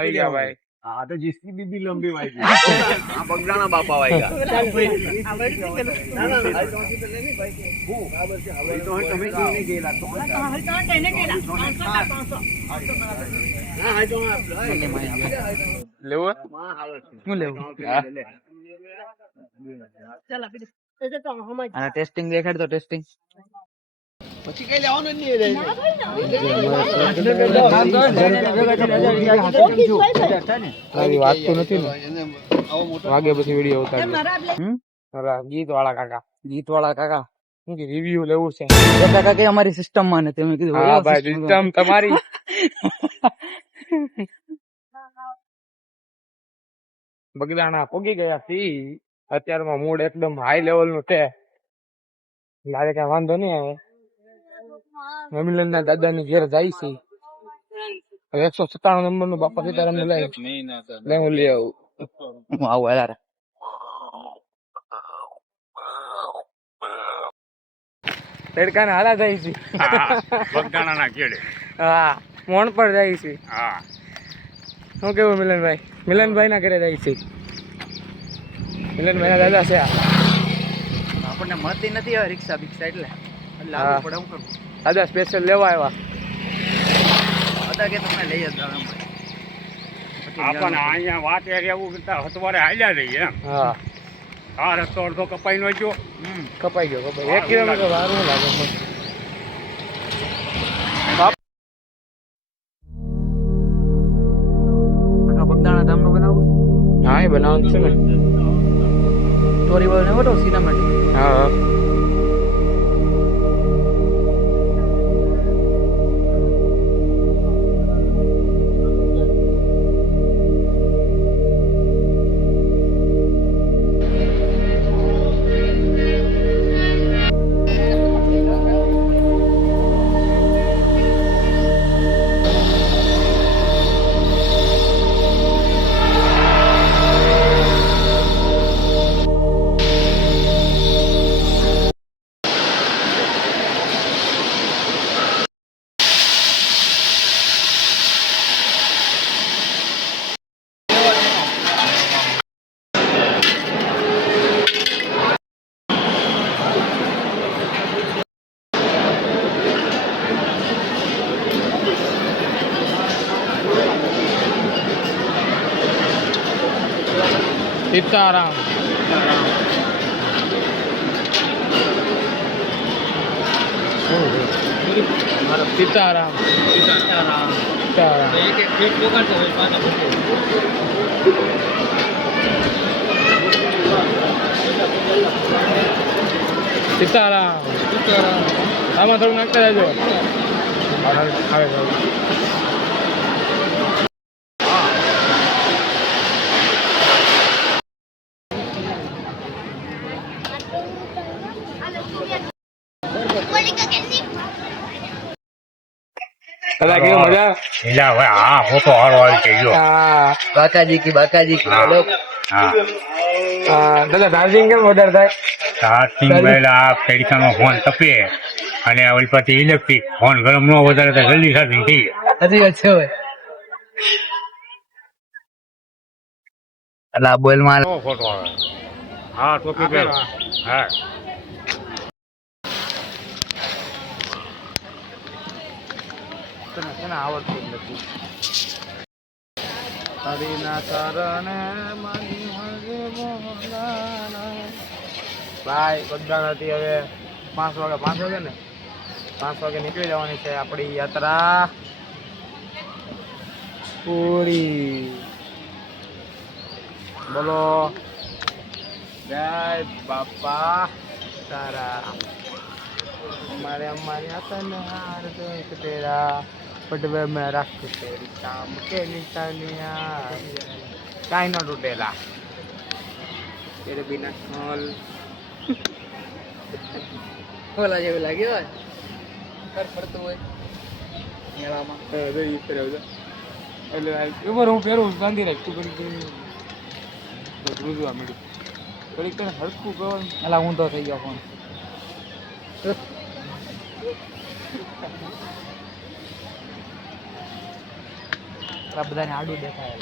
આવી ગયા ભાઈ. हाँ तो जिसकी बीबी लंबी वाई हाँ बगदाना बापा वाईगा લેવું હું લેવું અને ટેસ્ટિંગ દેખાડ તો ટેસ્ટિંગ પછી કઈ લેવાનું જ નહીં તારી વાત તો નથી ને વાગે પછી વિડીયો ઉતાર ગીત વાળા કાકા શું કે રિવ્યુ લેવું છે કાકા કે અમારી સિસ્ટમ માં નથી મેં કીધું હા ભાઈ સિસ્ટમ તમારી બગદાણા પોગી ગયા છી અત્યારમાં મૂડ એકદમ હાઈ લેવલ નું છે લાગે કઈ વાંધો નહીં આવે મિલન ના દાદા ની ઘેર જાય છે 197 નંબર નું બાપા સીતારામ નું લઈ હું લઈ આવું હું આવું યાર તડકા ને હાલા જાય છે બગદાણા ના કેડે હા મોણ પર જાય છે હા શું કેવું મિલનભાઈ ના ઘરે જાય છે મિલનભાઈ ના દાદા છે આપણને મળતી નથી હવે રિક્ષા બિક્ષા એટલે લાવવું પડે હું કરું દાદા સ્પેશિયલ લેવા આવ્યા હતા કે તમને લઈ જ જાવ એમ આપણને અહીંયા વાત એવું કરતા હતવારે હાલ્યા જઈએ એમ હા આ રસ્તો અડધો કપાઈ નો ગયો કપાઈ ગયો 1 કિલોમીટર વાર શું લાગે મને બગદાણા ધામ નું બનાવું હા એ બનાવવાનું છે ને સ્ટોરી બોલ ને ફોટો સિનેમેટિક હા સીતારામ સીતારામ સીતારામ આમાં થોડું નાખતા રહેજો આવે મજા એલા હવે હા ફોટો હારો આવી ગયો હા બાકાજી કી બોલો દાદા ચાર્જિંગ કેમ ઓર્ડર થાય ચાર્જિંગ પહેલા ફેડિકામાં ફોન તપે અને ઓલી પછી ઇલેક્ટ્રિક ફોન ગરમ ન વધારે તો જલ્દી ચાર્જિંગ થઈ જાય હજી છે હોય અલા બોલ માં ફોટો આવે હા ટોપી પહેરો હા આવડતું નથી હરિના કારણે ભાઈ બધા નથી હવે 5 વાગે ને 5 વાગે નીકળી જવાની છે આપણી યાત્રા પૂરી બોલો જય બાપા તારા हमारे अम्मा ने आता न हार देख तेरा पटवे में रख तेरी शाम के निशानियां काई न टूटेला तेरे बिना खोल ઓલા જેવું લાગ્યો હોય કર પડતું હોય મેળામાં એટલે ઉપર હું પહેરું બાંધી રાખ તું કરી રૂજવા મળ્યું થોડીક તને હરખું કરવાનું અલા ઊંધો થઈ ગયો ફોન આ બધાને આડું દેખાય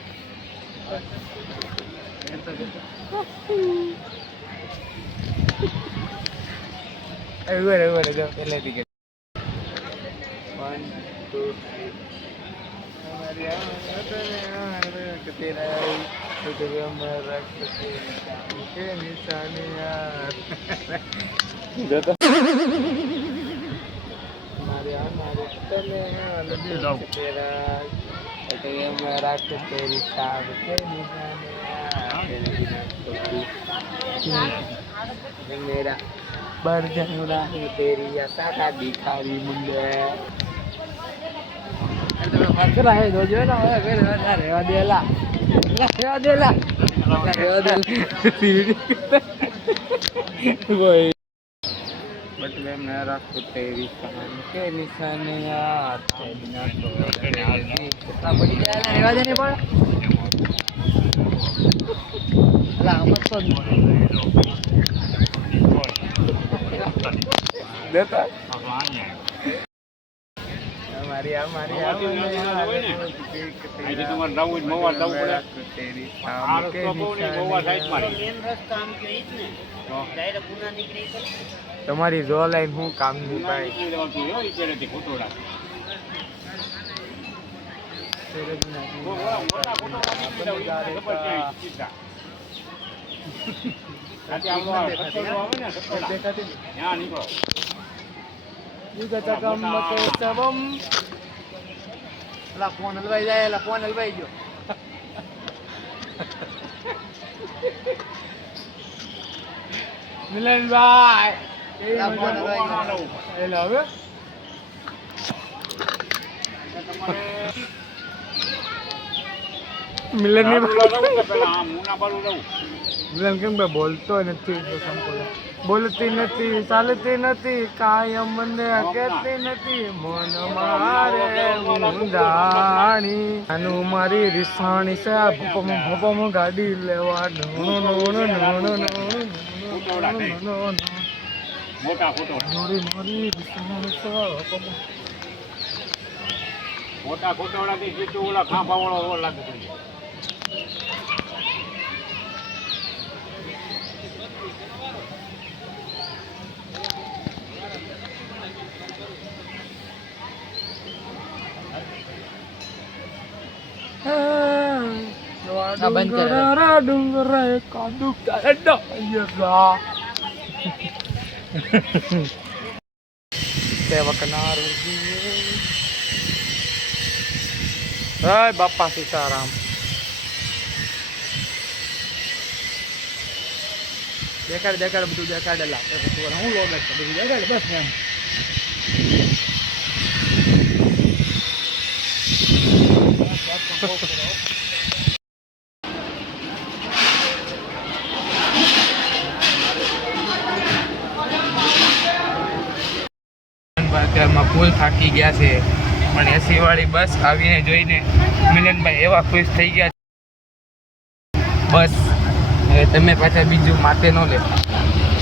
એવું જો પહેલેથી કે 1 2 मेरा बर जनुरा तेरी ऐसा का दिखारी मुंडे તમે પાછળ હે જોજો ને હવે રેવા દેલા वही बटवे में रख तेरी शान के निशाने यार बिना પડી જાય રેવા દે ને પણ અલા આમ તો देता हमारी तेरी शान के તમારી જો લાઈન હું કામ ની ભાઈ અલા ફોન હલવાઈ જાય અલા ફોન હલવાઈ ગયો મિલનભાઈ અલા ફોન હલવાઈ ગયો એટલે હવે મિલન ની મિલન કેમ ભાઈ બોલતો નથી બોલતી નથી ચાલતી નથી કાયમ મને કહેતી નથી મન મારે ઊંધાણી આનું મારી રિસાણી છે ભપમ ગાડી લેવા મોટા ફોટો મારી રિસાણી છે મોટા ખોટાવાળાથી સીધું ઓલા ખાંભાવાળો લાગે છે ડુંગર કાદુ સેવકનાર હે બાપા સીતારામ દેખાડ બધું દેખાડેલા હું લોગ બધું દેખાડ બસ એમ અત્યારમાં ફૂલ થાકી ગયા છે પણ એસી વાળી બસ આવીને જોઈને મિલનભાઈ એવા ખુશ થઈ ગયા બસ હવે તમે પાછા બીજું માથે ન લે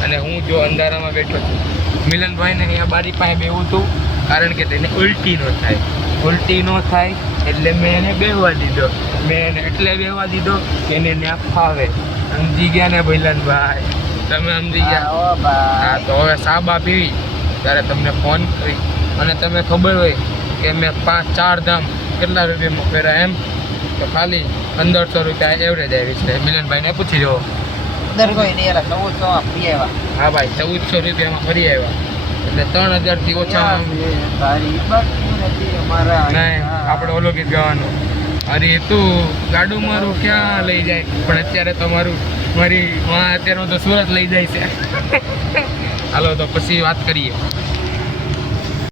અને હું જો અંધારામાં બેઠો છું મિલનભાઈને અહીંયા બારી પાસે બેવું હતું કારણ કે તેને ઉલટી ન થાય એટલે મેં એને બેહવા દીધો મેં એને એટલે બેહવા દીધો કે એને ત્યાં ફાવે સમજી ગયા ને મિલનભાઈ તમે સમજી ગયા હા તો હવે સાબા પીવી ત્યારે તમને ફોન કરી અને તમે ખબર હોય કે મેં 5-4 ધામ કેટલા રૂપિયામાં ફેરા એમ તો ખાલી 1500 રૂપિયા એવરેજ આવી છે મિલનભાઈને પૂછી જુઓ હા ભાઈ 1400 રૂપિયામાં ફરી આવ્યા એટલે 3000થી ઓછા નહીં આપણે ઓલો ગીત ગાવાનું અરે તું ગાડું મારું ક્યાં લઈ જાય પણ અત્યારે તો મારી અત્યારે તો સુરત લઈ જાય છે હાલો તો પછી વાત કરીએ